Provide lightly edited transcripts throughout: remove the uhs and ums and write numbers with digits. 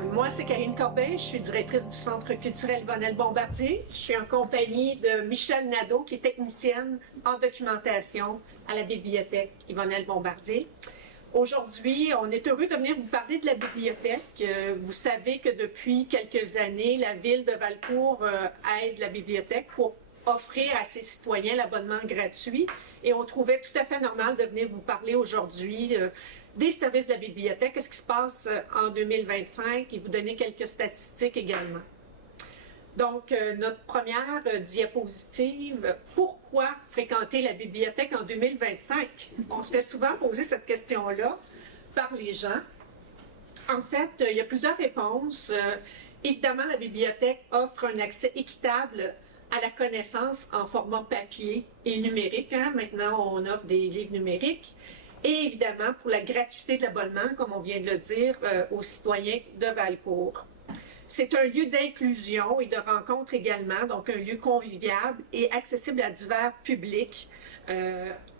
Moi, c'est Karine Corbin, je suis directrice du Centre culturel Yvonnel Bombardier. Je suis en compagnie de Michèle Nadeau, qui est technicienne en documentation à la bibliothèque Yvonnel Bombardier. Aujourd'hui, on est heureux de venir vous parler de la bibliothèque. Vous savez que depuis quelques années, la ville de Valcourt aide la bibliothèque pour offrir à ses citoyens l'abonnement gratuit. Et on trouvait tout à fait normal de venir vous parler aujourd'hui des services de la bibliothèque, qu'est-ce qui se passe en 2025 et vous donner quelques statistiques également. Donc, notre première diapositive, pourquoi fréquenter la bibliothèque en 2025? On se fait souvent poser cette question-là par les gens. En fait, il y a plusieurs réponses. Évidemment, la bibliothèque offre un accès équitable à la connaissance en format papier et numérique. Maintenant, on offre des livres numériques. Et évidemment, pour la gratuité de l'abonnement, comme on vient de le dire, aux citoyens de Valcourt. C'est un lieu d'inclusion et de rencontre également, donc un lieu convivial et accessible à divers publics.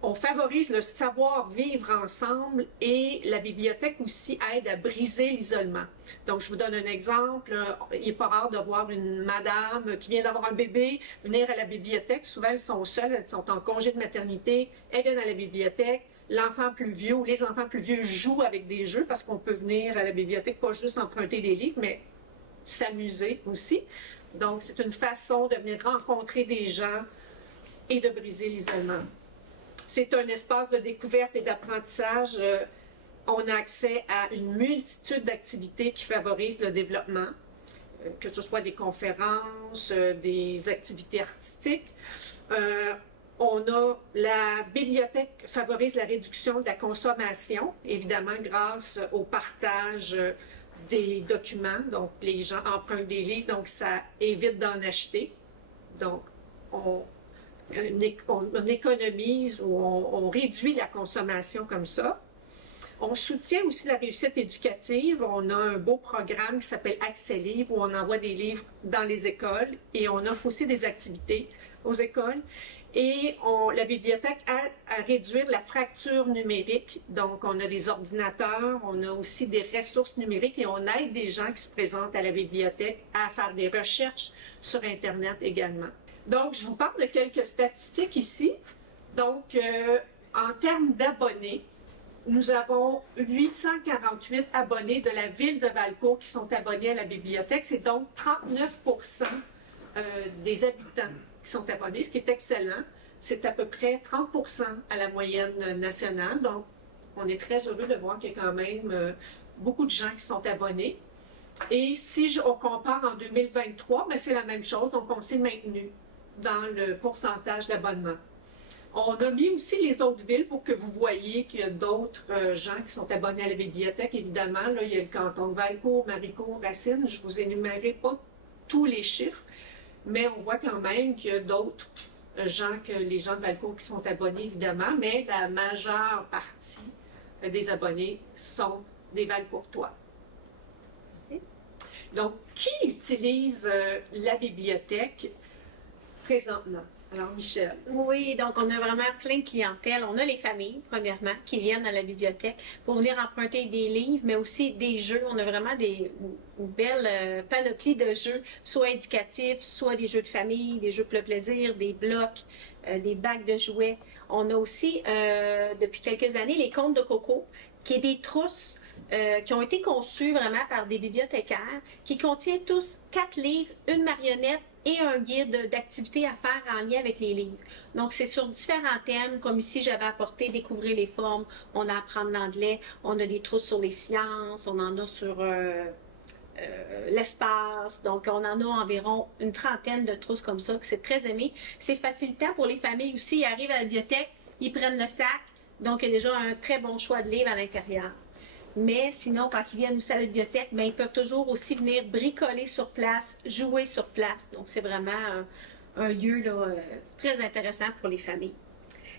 On favorise le savoir-vivre ensemble et la bibliothèque aussi aide à briser l'isolement. Donc, je vous donne un exemple. Il n'est pas rare de voir une madame qui vient d'avoir un bébé venir à la bibliothèque. Souvent, elles sont seules, elles sont en congé de maternité, elles viennent à la bibliothèque. L'enfant plus vieux ou les enfants plus vieux jouent avec des jeux parce qu'on peut venir à la bibliothèque, pas juste emprunter des livres, mais s'amuser aussi. Donc, c'est une façon de venir rencontrer des gens et de briser l'isolement. C'est un espace de découverte et d'apprentissage. On a accès à une multitude d'activités qui favorisent le développement, que ce soit des conférences, des activités artistiques. La bibliothèque favorise la réduction de la consommation, évidemment grâce au partage des documents. Donc, les gens empruntent des livres, donc ça évite d'en acheter. Donc, on économise ou on réduit la consommation comme ça. On soutient aussi la réussite éducative. On a un beau programme qui s'appelle Accès Livre, où on envoie des livres dans les écoles et on offre aussi des activités aux écoles. Et la bibliothèque aide à réduire la fracture numérique. Donc, on a des ordinateurs, on a aussi des ressources numériques et on aide des gens qui se présentent à la bibliothèque à faire des recherches sur Internet également. Donc, je vous parle de quelques statistiques ici. Donc, en termes d'abonnés, nous avons 848 abonnés de la ville de Valcourt qui sont abonnés à la bibliothèque. C'est donc 39% des habitants qui sont abonnés, ce qui est excellent. C'est à peu près 30% à la moyenne nationale. Donc, on est très heureux de voir qu'il y a quand même beaucoup de gens qui sont abonnés. Et si on compare en 2023, ben c'est la même chose. Donc, on s'est maintenu dans le pourcentage d'abonnement. On a mis aussi les autres villes pour que vous voyez qu'il y a d'autres gens qui sont abonnés à la bibliothèque. Évidemment, là, il y a le canton de Valcourt, Maricourt, Racine. Je ne vous énumérerai pas tous les chiffres, mais on voit quand même qu'il y a d'autres gens que les gens de Valcourt qui sont abonnés, évidemment, mais la majeure partie des abonnés sont des Valcourtois. Donc, qui utilise la bibliothèque présentement? Alors, Michèle. Oui, donc on a vraiment plein de clientèle. On a les familles, premièrement, qui viennent à la bibliothèque pour venir emprunter des livres, mais aussi des jeux. On a vraiment une belle panoplie de jeux, soit éducatifs, soit des jeux de famille, des jeux pour le plaisir, des blocs, des bacs de jouets. On a aussi, depuis quelques années, les contes de Coco, qui est des trousses qui ont été conçues vraiment par des bibliothécaires, qui contient tous 4 livres, une marionnette, et un guide d'activités à faire en lien avec les livres. Donc, c'est sur différents thèmes, comme ici, j'avais apporté découvrir les formes, on a apprendre l'anglais, on a des trousses sur les sciences, on en a sur l'espace. Donc, on en a environ une trentaine de trousses comme ça, que c'est très aimé. C'est facilitant pour les familles aussi. Ils arrivent à la bibliothèque, ils prennent le sac, donc il y a déjà un très bon choix de livres à l'intérieur. Mais sinon, quand ils viennent aussi à la bibliothèque, ben, ils peuvent toujours aussi venir bricoler sur place, jouer sur place. Donc, c'est vraiment un lieu là, très intéressant pour les familles.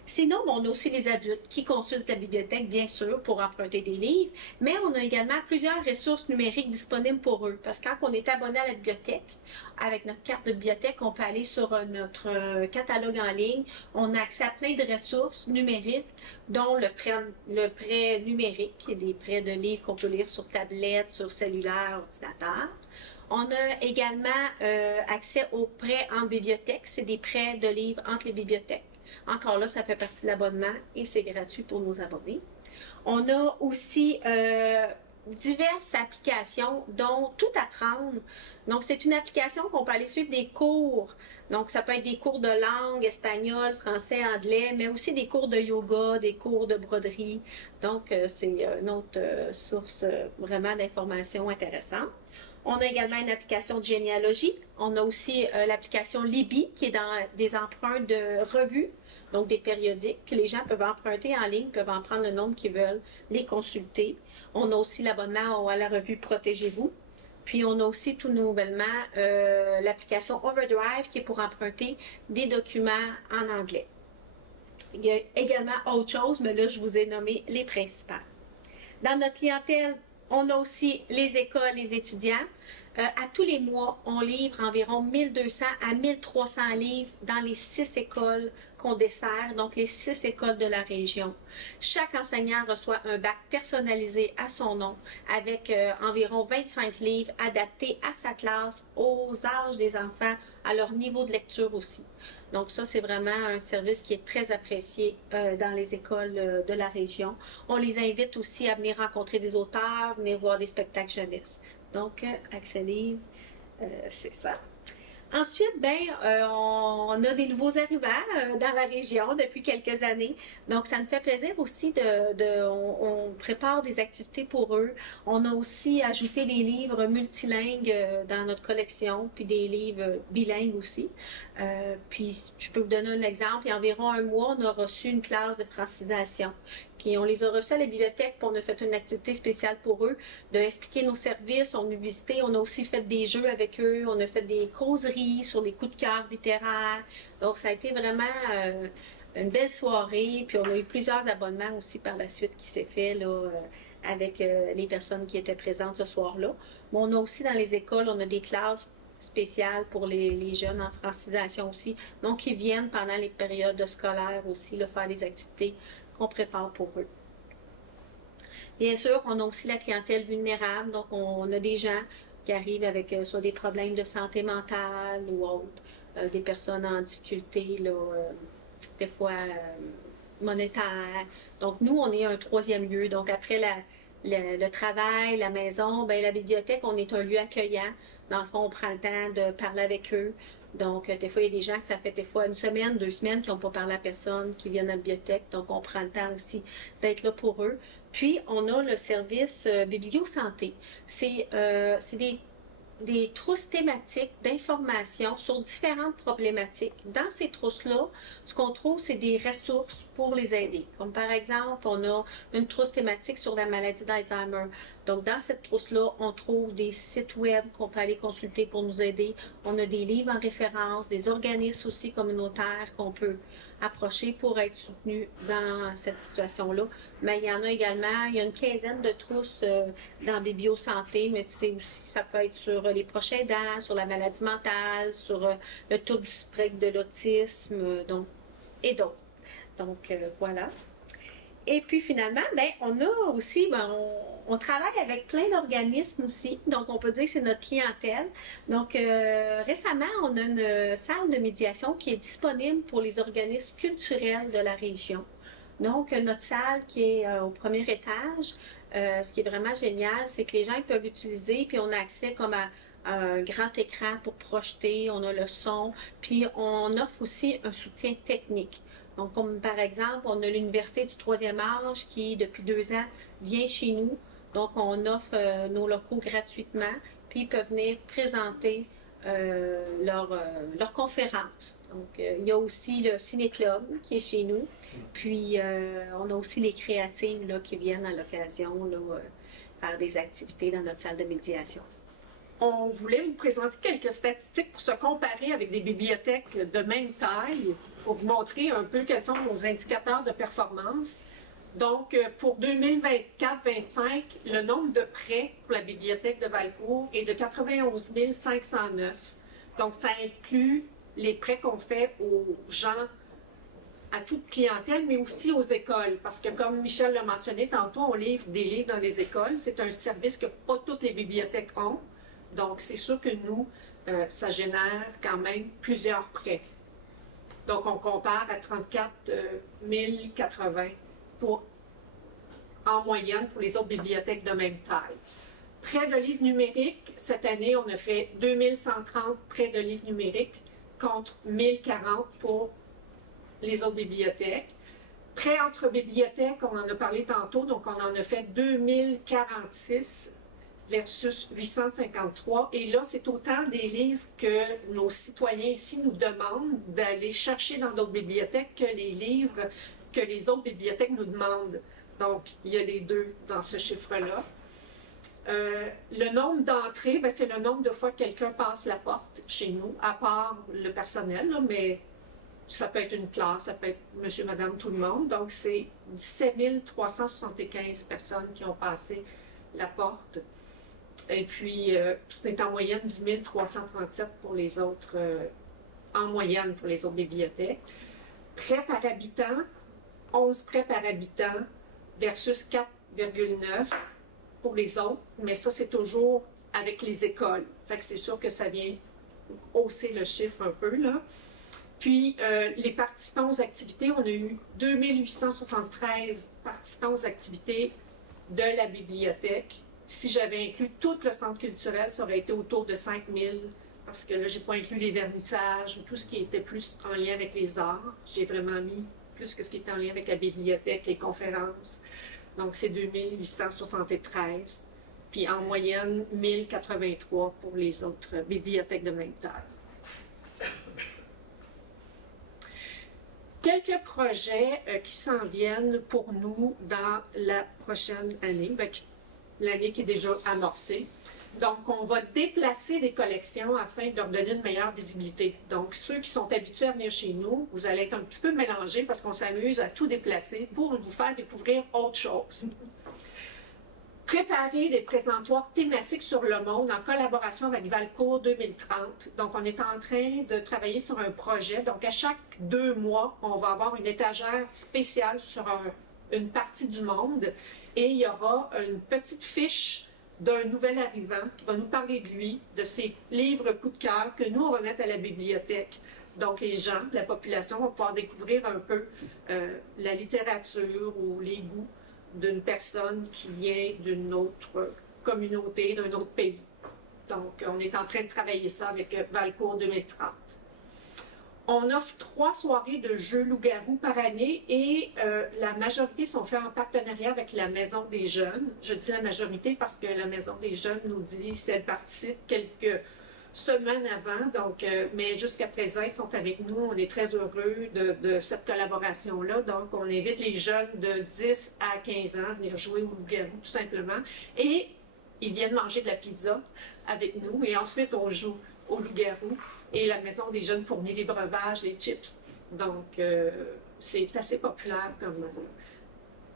Sinon, bon, on a aussi les adultes qui consultent la bibliothèque, bien sûr, pour emprunter des livres, mais on a également plusieurs ressources numériques disponibles pour eux. Parce que quand on est abonné à la bibliothèque, avec notre carte de bibliothèque, on peut aller sur notre catalogue en ligne. On a accès à plein de ressources numériques, dont le prêt numérique, qui est des prêts de livres qu'on peut lire sur tablette, sur cellulaire, ordinateur. On a également accès aux prêts en bibliothèque. C'est des prêts de livres entre les bibliothèques. Encore là, ça fait partie de l'abonnement et c'est gratuit pour nos abonnés. On a aussi diverses applications, dont Tout apprendre. Donc, c'est une application qu'on peut aller suivre des cours. Donc, ça peut être des cours de langue, espagnol, français, anglais, mais aussi des cours de yoga, des cours de broderie. Donc, c'est une autre source vraiment d'informations intéressantes. On a également une application de généalogie. On a aussi l'application Libby, qui est dans des emprunts de revues, donc des périodiques que les gens peuvent emprunter en ligne, peuvent en prendre le nombre qu'ils veulent, les consulter. On a aussi l'abonnement à la revue Protégez-vous. Puis on a aussi tout nouvellement l'application Overdrive qui est pour emprunter des documents en anglais. Il y a également autre chose, mais là je vous ai nommé les principales. Dans notre clientèle, on a aussi les écoles, les étudiants. À tous les mois, on livre environ 1200 à 1300 livres dans les 6 écoles qu'on dessert, donc les 6 écoles de la région. Chaque enseignant reçoit un bac personnalisé à son nom avec environ 25 livres adaptés à sa classe, aux âges des enfants, à leur niveau de lecture aussi. Donc ça, c'est vraiment un service qui est très apprécié dans les écoles de la région. On les invite aussi à venir rencontrer des auteurs, venir voir des spectacles jeunesse. Donc, Accès Livre, c'est ça. Ensuite, on a des nouveaux arrivants dans la région depuis quelques années. Donc, ça me fait plaisir aussi on prépare des activités pour eux. On a aussi ajouté des livres multilingues dans notre collection, puis des livres bilingues aussi. Puis, je peux vous donner un exemple. Il y a environ un mois, on a reçu une classe de francisation. Puis on les a reçus à la bibliothèque, puis on a fait une activité spéciale pour eux, de expliquer nos services, on a visité, on a aussi fait des jeux avec eux, on a fait des causeries sur les coups de cœur littéraires. Donc ça a été vraiment une belle soirée, puis on a eu plusieurs abonnements aussi par la suite qui s'est fait là, avec les personnes qui étaient présentes ce soir-là. Mais on a aussi dans les écoles, on a des classes spéciales pour les jeunes en francisation aussi, donc ils viennent pendant les périodes scolaires aussi là, faire des activités qu'on prépare pour eux. Bien sûr, on a aussi la clientèle vulnérable, donc on a des gens qui arrivent avec soit des problèmes de santé mentale ou autres, des personnes en difficulté, là, des fois monétaire. Donc nous, on est un troisième lieu, donc après le travail, la maison, la bibliothèque, on est un lieu accueillant. Dans le fond, on prend le temps de parler avec eux. Donc, des fois, il y a des gens que ça fait des fois 1 semaine, 2 semaines qui n'ont pas parlé à personne, qui viennent à la bibliothèque. Donc, on prend le temps aussi d'être là pour eux. Puis, on a le service Bibliosanté. C'est des trousses thématiques d'information sur différentes problématiques. Dans ces trousses-là, ce qu'on trouve, c'est des ressources pour les aider. Comme par exemple, on a une trousse thématique sur la maladie d'Alzheimer. Donc, dans cette trousse-là, on trouve des sites web qu'on peut aller consulter pour nous aider. On a des livres en référence, des organismes aussi communautaires qu'on peut approcher pour être soutenus dans cette situation-là. Mais il y en a également, il y a une quinzaine de trousses dans Bibliosanté, mais c'est aussi, ça peut être sur les proches aidants, sur la maladie mentale, sur le trouble du spectre de l'autisme, donc, et d'autres. Donc, voilà. Et puis finalement, on a aussi, on travaille avec plein d'organismes aussi, donc on peut dire que c'est notre clientèle. Donc récemment, on a une salle de médiation qui est disponible pour les organismes culturels de la région. Donc notre salle qui est au premier étage, ce qui est vraiment génial, c'est que les gens peuvent l'utiliser, puis on a accès comme à un grand écran pour projeter, on a le son, puis on offre aussi un soutien technique. Donc, comme par exemple, on a l'Université du 3e âge qui, depuis 2 ans, vient chez nous. Donc, on offre nos locaux gratuitement, puis ils peuvent venir présenter leur conférence. Donc, il y a aussi le Ciné-Club qui est chez nous. Puis, on a aussi les créatives là, qui viennent à l'occasion faire des activités dans notre salle de médiation. on voulait vous présenter quelques statistiques pour se comparer avec des bibliothèques de même taille, pour vous montrer un peu quels sont nos indicateurs de performance. Donc, pour 2024-25, le nombre de prêts pour la bibliothèque de Valcourt est de 91 509. Donc, ça inclut les prêts qu'on fait aux gens, à toute clientèle, mais aussi aux écoles. Parce que, comme Michel l'a mentionné tantôt, on livre des livres dans les écoles. C'est un service que pas toutes les bibliothèques ont. Donc, c'est sûr que nous, ça génère quand même plusieurs prêts. Donc, on compare à 34 080 en moyenne pour les autres bibliothèques de même taille. Prêts de livres numériques, cette année, on a fait 2130 prêts de livres numériques contre 1040 pour les autres bibliothèques. Prêts entre bibliothèques, on en a parlé tantôt, donc on en a fait 2046 versus 853. Et là, c'est autant des livres que nos citoyens ici nous demandent d'aller chercher dans d'autres bibliothèques que les livres que les autres bibliothèques nous demandent. Donc, il y a les deux dans ce chiffre-là. Le nombre d'entrées, c'est le nombre de fois que quelqu'un passe la porte chez nous, à part le personnel, là, mais ça peut être une classe, ça peut être monsieur, madame, tout le monde. Donc, c'est 17 375 personnes qui ont passé la porte. Et puis, c'est en moyenne 10 337 pour les autres, en moyenne pour les autres bibliothèques. Prêts par habitant, 11 prêts par habitant versus 4,9 pour les autres, mais ça, c'est toujours avec les écoles. Fait que c'est sûr que ça vient hausser le chiffre un peu, là. Puis, les participants aux activités, on a eu 2873 participants aux activités de la bibliothèque. Si j'avais inclus tout le centre culturel, ça aurait été autour de 5000, parce que là, je n'ai pas inclus les vernissages ou tout ce qui était plus en lien avec les arts. J'ai vraiment mis plus que ce qui était en lien avec la bibliothèque, les conférences. Donc, c'est 2873. Puis, en moyenne, 1083 pour les autres bibliothèques de même taille. Quelques projets qui s'en viennent pour nous dans la prochaine année, l'année qui est déjà amorcée. Donc, on va déplacer des collections afin de leur donner une meilleure visibilité. Donc, ceux qui sont habitués à venir chez nous, vous allez être un petit peu mélangés parce qu'on s'amuse à tout déplacer pour vous faire découvrir autre chose. Préparer des présentoirs thématiques sur le monde en collaboration avec Valcourt 2030. Donc, on est en train de travailler sur un projet. Donc, à chaque 2 mois, on va avoir une étagère spéciale sur une partie du monde et il y aura une petite fiche d'un nouvel arrivant qui va nous parler de lui, de ses livres coup de cœur que nous, on va mettre à la bibliothèque. Donc, les gens, la population, vont pouvoir découvrir un peu la littérature ou les goûts d'une personne qui vient d'une autre communauté, d'un autre pays. Donc, on est en train de travailler ça avec Valcourt 2030. On offre 3 soirées de jeux loup-garou par année et la majorité sont faites en partenariat avec la Maison des Jeunes. Je dis la majorité parce que la Maison des Jeunes nous dit si elle participe quelques semaines avant. Donc, mais jusqu'à présent, ils sont avec nous. On est très heureux de cette collaboration-là. Donc, on invite les jeunes de 10 à 15 ans à venir jouer au loup-garou, tout simplement. Et ils viennent manger de la pizza avec nous. Et ensuite, on joue au loup-garou. Et la Maison des Jeunes fournit les breuvages, les chips. Donc, c'est assez populaire comme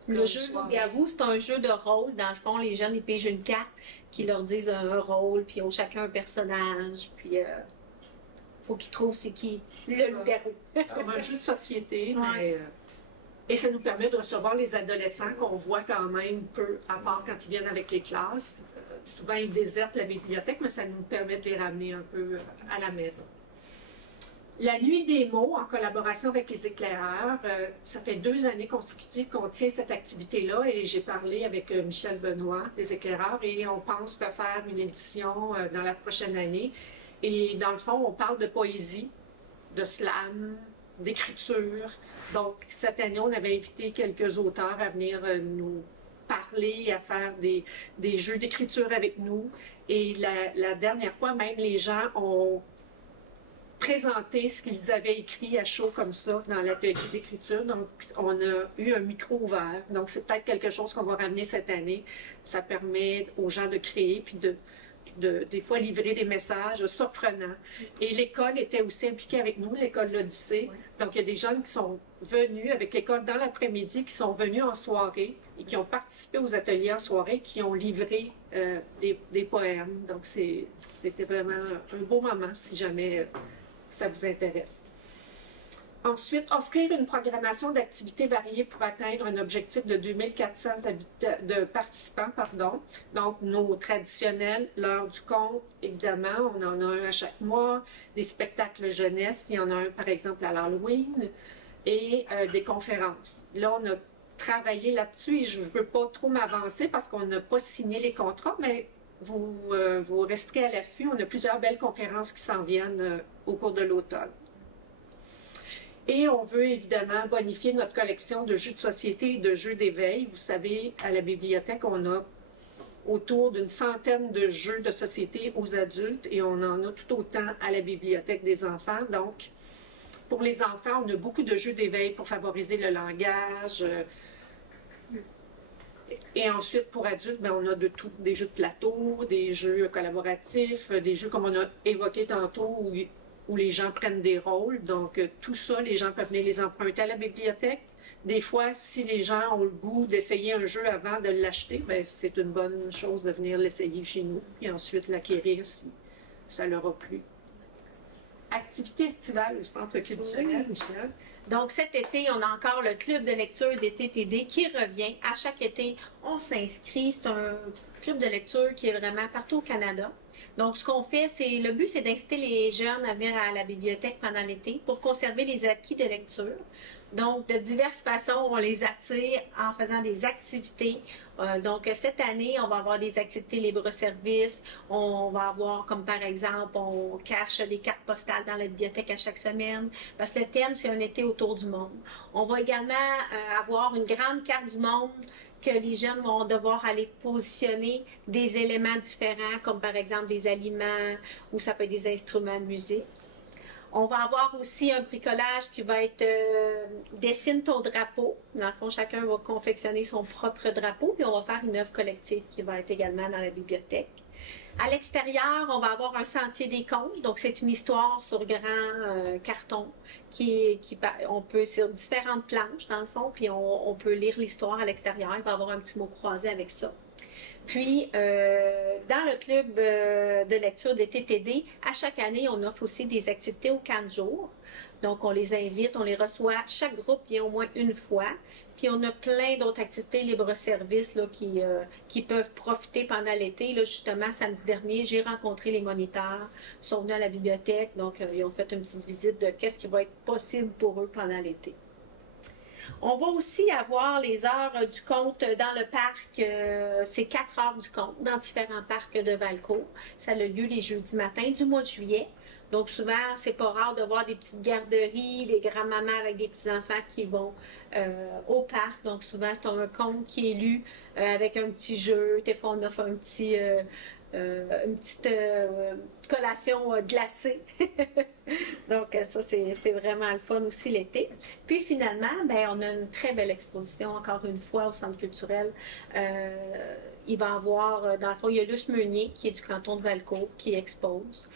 le jeu loup-garou, c'est un jeu de rôle. Dans le fond, les jeunes, ils pigent une carte qui leur disent un rôle, puis ils ont chacun un personnage. Puis, il faut qu'ils trouvent c'est qui le loup-garou. C'est comme un jeu de société, mais... et ça nous permet de recevoir les adolescents qu'on voit quand même peu, à part quand ils viennent avec les classes. Souvent, ils désertent la bibliothèque, mais ça nous permet de les ramener un peu à la maison. La Nuit des mots, en collaboration avec les éclaireurs, ça fait 2 années consécutives qu'on tient cette activité-là et j'ai parlé avec Michel Benoît des éclaireurs et on pense faire une édition dans la prochaine année. Et dans le fond, on parle de poésie, de slam, d'écriture. Donc, cette année, on avait invité quelques auteurs à venir nous parler, à faire des jeux d'écriture avec nous. Et la dernière fois, même les gens ont présenté ce qu'ils avaient écrit à chaud comme ça dans l'atelier d'écriture. Donc, on a eu un micro ouvert. Donc, c'est peut-être quelque chose qu'on va ramener cette année. Ça permet aux gens de créer puis des fois livrer des messages surprenants. Et l'école était aussi impliquée avec nous, l'école L'Odyssée. Donc, il y a des jeunes qui sont venus avec l'école dans l'après-midi, qui sont venus en soirée et qui ont participé aux ateliers en soirée, qui ont livré des poèmes. Donc, c'était vraiment un beau moment si jamais ça vous intéresse. Ensuite, offrir une programmation d'activités variées pour atteindre un objectif de 2400 de participants. Donc, nos traditionnels, l'heure du conte, évidemment, on en a un à chaque mois, des spectacles jeunesse, il y en a un par exemple à l'Halloween, et des conférences. Là, on a travaillé là-dessus et je ne veux pas trop m'avancer parce qu'on n'a pas signé les contrats, mais vous resterez à l'affût. On a plusieurs belles conférences qui s'en viennent au cours de l'automne. Et on veut évidemment bonifier notre collection de jeux de société et de jeux d'éveil. Vous savez, à la bibliothèque, on a autour d'une centaine de jeux de société aux adultes et on en a tout autant à la bibliothèque des enfants. Donc, pour les enfants, on a beaucoup de jeux d'éveil pour favoriser le langage. Et ensuite, pour adultes, bien, on a de tout, des jeux de plateau, des jeux collaboratifs, des jeux comme on a évoqué tantôt, où les gens prennent des rôles. Donc, tout ça, les gens peuvent venir les emprunter à la bibliothèque. Des fois, si les gens ont le goût d'essayer un jeu avant de l'acheter, bien, c'est une bonne chose de venir l'essayer chez nous, et ensuite l'acquérir si ça leur a plu. Activité estivale au Centre culturel, Michel. Donc, cet été, on a encore le club de lecture d'été TD qui revient. À chaque été, on s'inscrit. C'est un club de lecture qui est vraiment partout au Canada. Donc, ce qu'on fait, le but, c'est d'inciter les jeunes à venir à la bibliothèque pendant l'été pour conserver les acquis de lecture. Donc, de diverses façons, on les attire en faisant des activités. Donc, cette année, on va avoir des activités libre-service. On va avoir, comme par exemple, on cache des cartes postales dans la bibliothèque à chaque semaine. Parce que le thème, c'est un été autour du monde. On va également avoir une grande carte du monde que les jeunes vont devoir aller positionner des éléments différents, comme par exemple des aliments ou ça peut être des instruments de musique. On va avoir aussi un bricolage qui va être dessine ton drapeau. Dans le fond, chacun va confectionner son propre drapeau, puis on va faire une œuvre collective qui va être également dans la bibliothèque. À l'extérieur, on va avoir un sentier des contes. Donc, c'est une histoire sur grand carton on peut sur différentes planches, dans le fond, puis on peut lire l'histoire à l'extérieur. Il va y avoir un petit mot croisé avec ça. Puis, dans le club de lecture d'été TD, à chaque année, on offre aussi des activités au camp de jour. Donc, on les invite, on les reçoit. Chaque groupe vient au moins une fois. Puis, on a plein d'autres activités libre-service qui peuvent profiter pendant l'été. Là, justement, samedi dernier, j'ai rencontré les moniteurs. Ils sont venus à la bibliothèque. Donc, ils ont fait une petite visite de qu'est-ce qui va être possible pour eux pendant l'été. On va aussi avoir les heures du conte dans le parc. C'est 4 heures du conte dans différents parcs de Valcourt. Ça a lieu les jeudis matins du mois de juillet. Donc souvent, c'est pas rare de voir des petites garderies, des grands-mamans avec des petits-enfants qui vont au parc. Donc souvent, c'est un conte qui est lu avec un petit jeu. Des fois, on offre une petite collation glacée. Donc ça, c'était vraiment le fun aussi l'été. Puis finalement, ben, on a une très belle exposition, encore une fois, au Centre culturel. Il va y avoir, dans le fond, il y a Luce Meunier, qui est du canton de Valcourt, qui expose.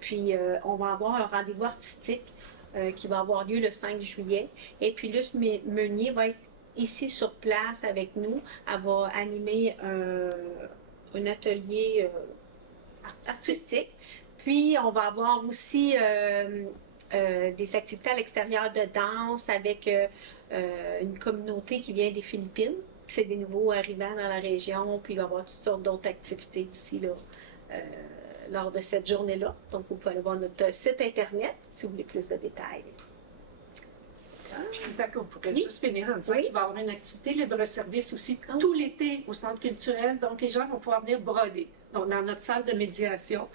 Puis on va avoir un rendez-vous artistique qui va avoir lieu le 5 juillet. Et puis Luce Meunier va être ici sur place avec nous. Elle va animer un atelier artistique. Puis, on va avoir aussi des activités à l'extérieur de danse avec une communauté qui vient des Philippines. C'est des nouveaux arrivants dans la région. Puis, il va y avoir toutes sortes d'autres activités aussi là, lors de cette journée-là. Donc, vous pouvez aller voir notre site Internet si vous voulez plus de détails. On pourrait juste finir en disant qu'il va y avoir une activité libre-service aussi tout l'été au Centre culturel. Donc, les gens vont pouvoir venir broder. Donc, dans notre salle de médiation,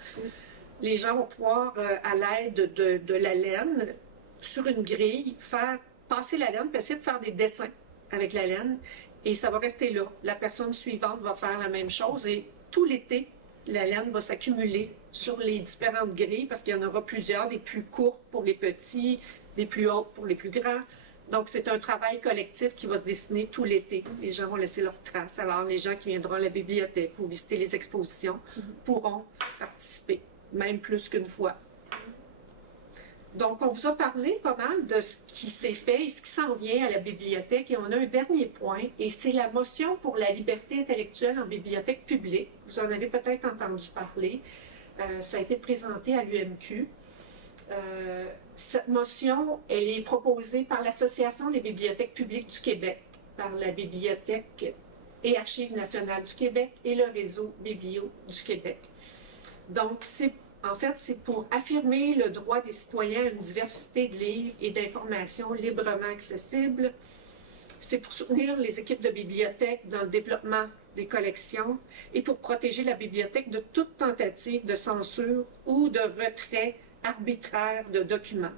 les gens vont pouvoir, à l'aide de la laine, sur une grille, faire passer la laine, puis essayer de faire des dessins avec la laine. Et ça va rester là. La personne suivante va faire la même chose. Et tout l'été, la laine va s'accumuler sur les différentes grilles, parce qu'il y en aura plusieurs, des plus courtes pour les petits, des plus hautes pour les plus grands. Donc, c'est un travail collectif qui va se dessiner tout l'été. Les gens vont laisser leurs traces. Alors, les gens qui viendront à la bibliothèque ou visiter les expositions pourront participer, même plus qu'une fois. Donc, on vous a parlé pas mal de ce qui s'est fait et ce qui s'en vient à la bibliothèque. Et on a un dernier point, et c'est la motion pour la liberté intellectuelle en bibliothèque publique. Vous en avez peut-être entendu parler. Ça a été présenté à l'UMQ. Cette motion, elle est proposée par l'Association des bibliothèques publiques du Québec, par la Bibliothèque et Archives nationales du Québec et le réseau Biblio du Québec. Donc, en fait, c'est pour affirmer le droit des citoyens à une diversité de livres et d'informations librement accessibles. C'est pour soutenir les équipes de bibliothèques dans le développement des collections et pour protéger la bibliothèque de toute tentative de censure ou de retrait arbitraire de documents.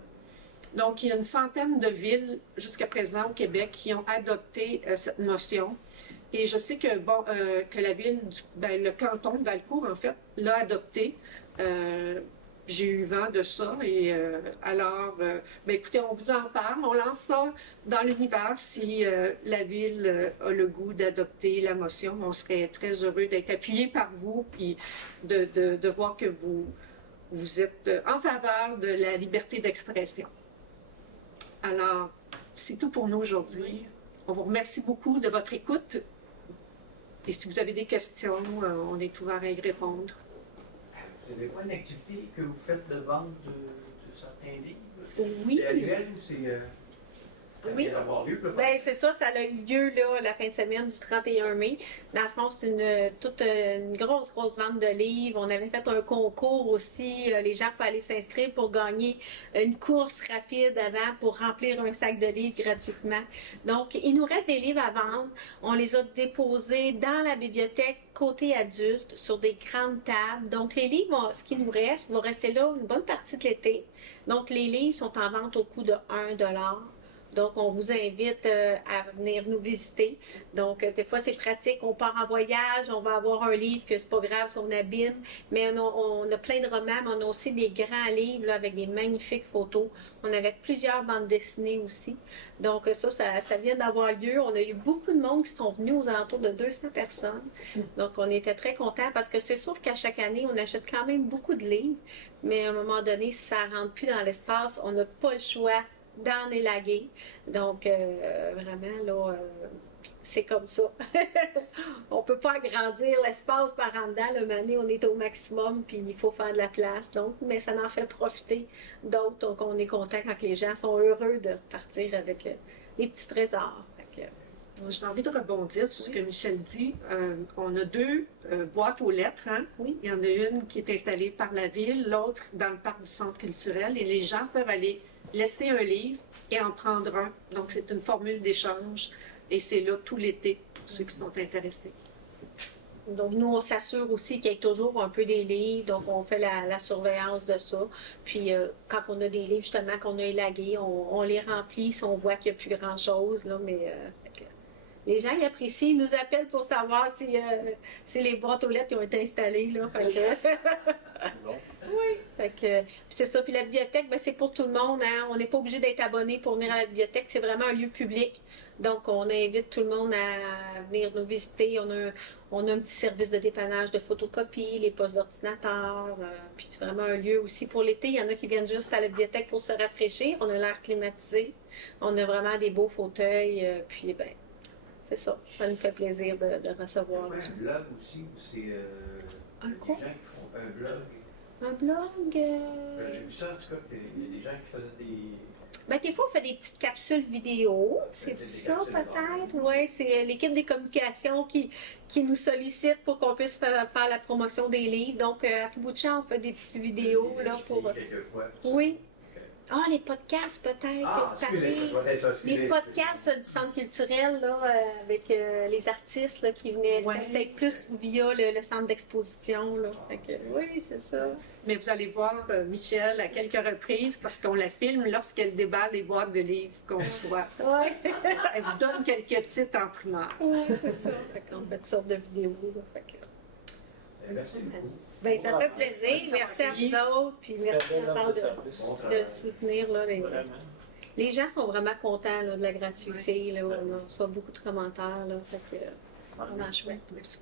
Donc, il y a une centaine de villes jusqu'à présent au Québec qui ont adopté cette motion. Et je sais que, que la ville, le canton de Valcourt, en fait, l'a adopté. J'ai eu vent de ça et écoutez, on vous en parle, on lance ça dans l'univers si la ville a le goût d'adopter la motion. On serait très heureux d'être appuyé par vous puis de voir que vous êtes en faveur de la liberté d'expression. Alors, c'est tout pour nous aujourd'hui. On vous remercie beaucoup de votre écoute et si vous avez des questions, on est ouvert à y répondre. Vous avez quoi une activité que vous faites de vente de certains livres? Oui. C'est annuel ou c'est... Oui, ben, c'est ça, ça a eu lieu là, la fin de semaine du 31 mai. Dans le fond, c'est une grosse vente de livres. On avait fait un concours aussi. Les gens pouvaient aller s'inscrire pour gagner une course rapide avant pour remplir un sac de livres gratuitement. Donc, il nous reste des livres à vendre. On les a déposés dans la bibliothèque côté adulte sur des grandes tables. Donc, les livres, ce qui nous reste, vont rester là une bonne partie de l'été. Donc, les livres sont en vente au coût de 1 $. Donc, on vous invite à venir nous visiter. Donc, des fois, c'est pratique. On part en voyage, on va avoir un livre que c'est pas grave si on abîme. Mais on a plein de romans, mais on a aussi des grands livres là, avec des magnifiques photos. On avait plusieurs bandes dessinées aussi. Donc, ça vient d'avoir lieu. On a eu beaucoup de monde qui sont venus, aux alentours de 200 personnes. Donc, on était très contents parce que c'est sûr qu'à chaque année, on achète quand même beaucoup de livres. Mais à un moment donné, si ça ne rentre plus dans l'espace, on n'a pas le choix d'en élaguer. Donc, vraiment, là, c'est comme ça. On ne peut pas agrandir l'espace par en dedans. Le mané, on est au maximum, puis il faut faire de la place. Donc, mais ça en fait profiter d'autres. Donc, on est content quand les gens sont heureux de partir avec des petits trésors. J'ai envie de rebondir sur ce que Michel dit. On a deux boîtes aux lettres. Hein? Oui. Il y en a une qui est installée par la ville, l'autre dans le parc du centre culturel. Et les gens peuvent aller laisser un livre et en prendre un. Donc, c'est une formule d'échange. Et c'est là tout l'été pour ceux qui sont intéressés. Donc, nous, on s'assure aussi qu'il y ait toujours un peu des livres. Donc, on fait la surveillance de ça. Puis, quand on a des livres, justement, qu'on a élagués, on les remplit si on voit qu'il n'y a plus grand-chose. Là, mais les gens, ils apprécient. Ils nous appellent pour savoir si les boîtes aux lettres qui ont été installées. Là. Oui. C'est ça. Puis la bibliothèque, ben, c'est pour tout le monde. Hein? On n'est pas obligé d'être abonné pour venir à la bibliothèque. C'est vraiment un lieu public. Donc, on invite tout le monde à venir nous visiter. On a un petit service de dépannage de photocopie, les postes d'ordinateur. Puis c'est vraiment un lieu aussi pour l'été. Il y en a qui viennent juste à la bibliothèque pour se rafraîchir. On a l'air climatisé. On a vraiment des beaux fauteuils. Puis, ben, c'est ça. Ça nous fait plaisir de recevoir. Il y a un blog aussi où c'est des gens qui font un blog. Un blog? J'ai vu ça en tout cas, il y a des gens qui faisaient des... Ben, des fois, on fait des petites capsules vidéo. C'est ça, peut-être? Oui, c'est l'équipe des communications qui nous sollicite pour qu'on puisse faire la promotion des livres. Donc, à tout bout de champ, on fait des petites vidéos. Là, pour... Oui. Ah, les podcasts, peut-être. Ah, les podcasts du centre culturel, là, avec les artistes là, qui venaient. Ouais. C'était peut-être plus via le centre d'exposition. Là. Oui, c'est ça. Mais vous allez voir Michel à quelques reprises parce qu'on la filme lorsqu'elle déballe les boîtes de livres qu'on reçoit. Oui. Elle vous donne quelques titres en primaire. Oui, c'est ça. On fait toutes sortes de vidéos. Là, Merci beaucoup. Ben, ça fait plaisir. Merci à vous autres. Puis merci de soutenir là, Les gens sont vraiment contents là, de la gratuité. Là, on reçoit beaucoup de commentaires. Là, fait que, vraiment chouette. Merci.